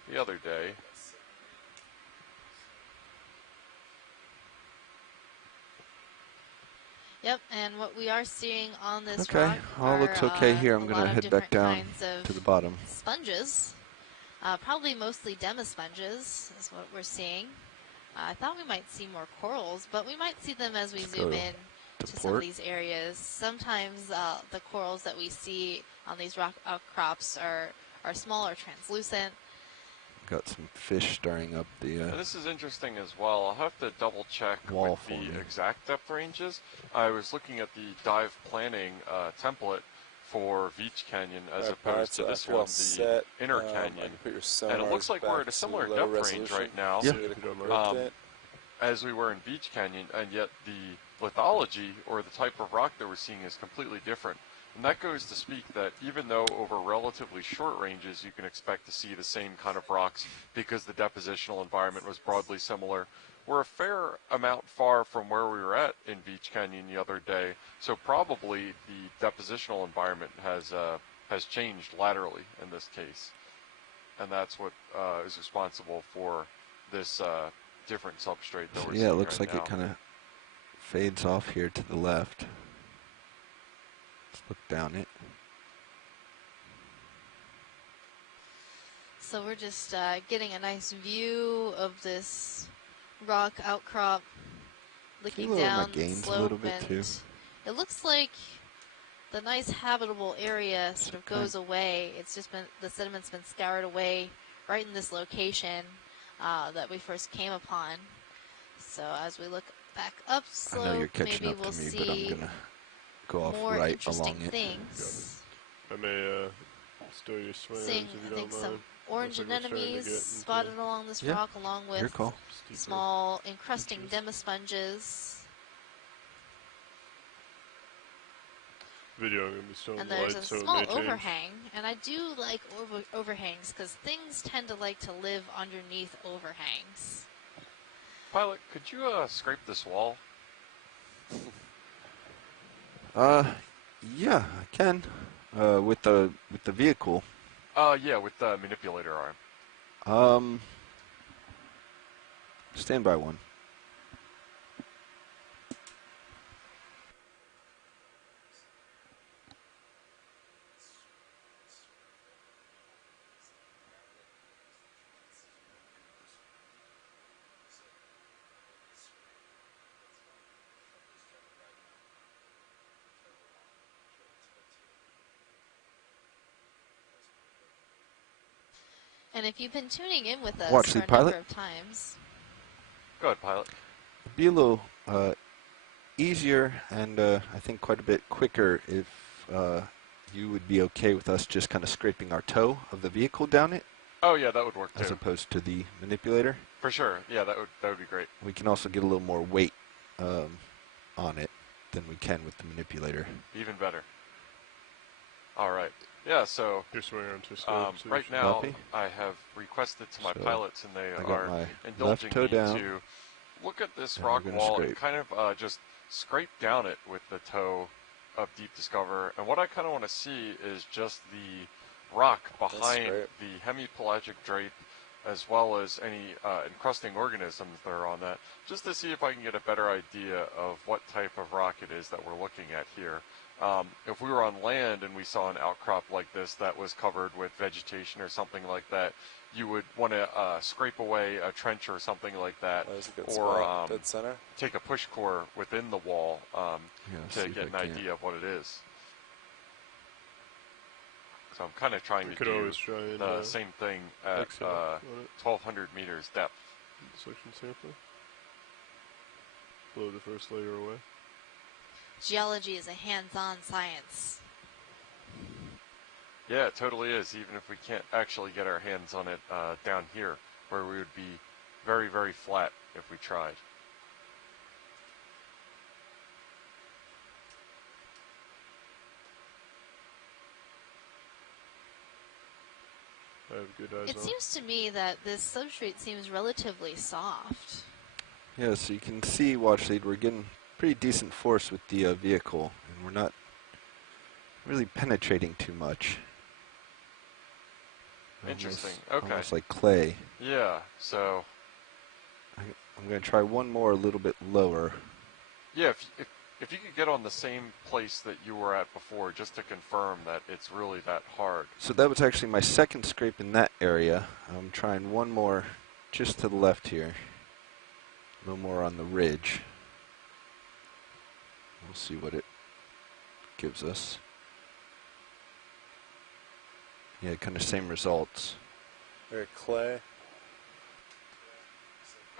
the other day. Yep, and what we are seeing on this Okay, rock all are, looks okay here. I'm a going lot to of head back different down kinds of to the bottom. sponges. Probably mostly demisponges is what we're seeing. I thought we might see more corals, but we might see them as we Let's zoom go in to into some of these areas. Sometimes the corals that we see on these rock outcrops are small or translucent. Got some fish stirring up the This is interesting as well. I'll have to double check wall with the exact depth ranges. I was looking at the dive planning template for Beach Canyon as opposed to this one, the Inner Canyon. And it looks like we're at a similar depth range right now as we were in Beach Canyon, and yet the lithology or the type of rock that we're seeing is completely different. And that goes to speak that even though over relatively short ranges you can expect to see the same kind of rocks because the depositional environment was broadly similar, we're a fair amount far from where we were at in Beach Canyon the other day. So probably the depositional environment has changed laterally in this case. And that's what is responsible for this different substrate that we're seeing it looks right like now. it kind of fades off here to the left. Let's look down it. So we're just getting a nice view of this rock outcrop, looking down the slope, and it looks like the nice habitable area sort of goes away. It's just been, the sediment's been scoured away right in this location that we first came upon. So as we look back up slope, I know you're catching maybe up we'll to me, see but I'm gonna go off more right interesting along things. I may steal your swans Seeing, if you I don't think, mind. some orange anemones spotted along this rock, along with small encrusting demisponges. Video, I'm going to be still in And the there's light, a so it small may change. overhang, and I do like overhangs because things tend to like to live underneath overhangs. Pilot, could you scrape this wall? Yeah, I can. With the vehicle. Yeah, with the manipulator arm. Stand by one. And if you've been tuning in with us Watch for the a pilot. number of times, Go ahead, pilot. It'd be a little easier and I think quite a bit quicker if you would be okay with us just kind of scraping our toe of the vehicle down it. Oh yeah, that would work too. As opposed to the manipulator. For sure. Yeah, that would be great. We can also get a little more weight on it than we can with the manipulator. Even better. All right. Yeah, so right now I have requested to my pilots, and they are indulging me to look at this rock wall and kind of just scrape down it with the toe of Deep Discover. And what I kind of want to see is just the rock behind the hemipelagic drape, as well as any encrusting organisms that are on that, just to see if I can get a better idea of what type of rock it is that we're looking at here. If we were on land and we saw an outcrop like this that was covered with vegetation or something like that, you would want to scrape away a trench or something like that, or take a push core within the wall to get an idea of what it is. So I'm kind of trying to do the same thing at 1,200 meters depth. Section sample. Blow the first layer away. geology is a hands-on science. Yeah, it totally is, even if we can't actually get our hands on it down here, where we would be very, very flat if we tried. I have good eyes It seems to me that this substrate seems relatively soft. Yeah, so you can see, watch lead, we're getting pretty decent force with the vehicle, and we're not really penetrating too much. Interesting. Okay. Almost like clay. Yeah. So I'm going to try one more, a little bit lower. Yeah, if you could get on the same place that you were at before, just to confirm that it's really that hard. So that was actually my second scrape in that area. I'm trying one more just to the left here. A little more on the ridge. We'll see what it gives us. Yeah, kind of same results. Very clay.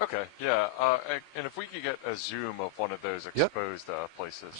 Okay, yeah, and if we could get a zoom of one of those exposed places.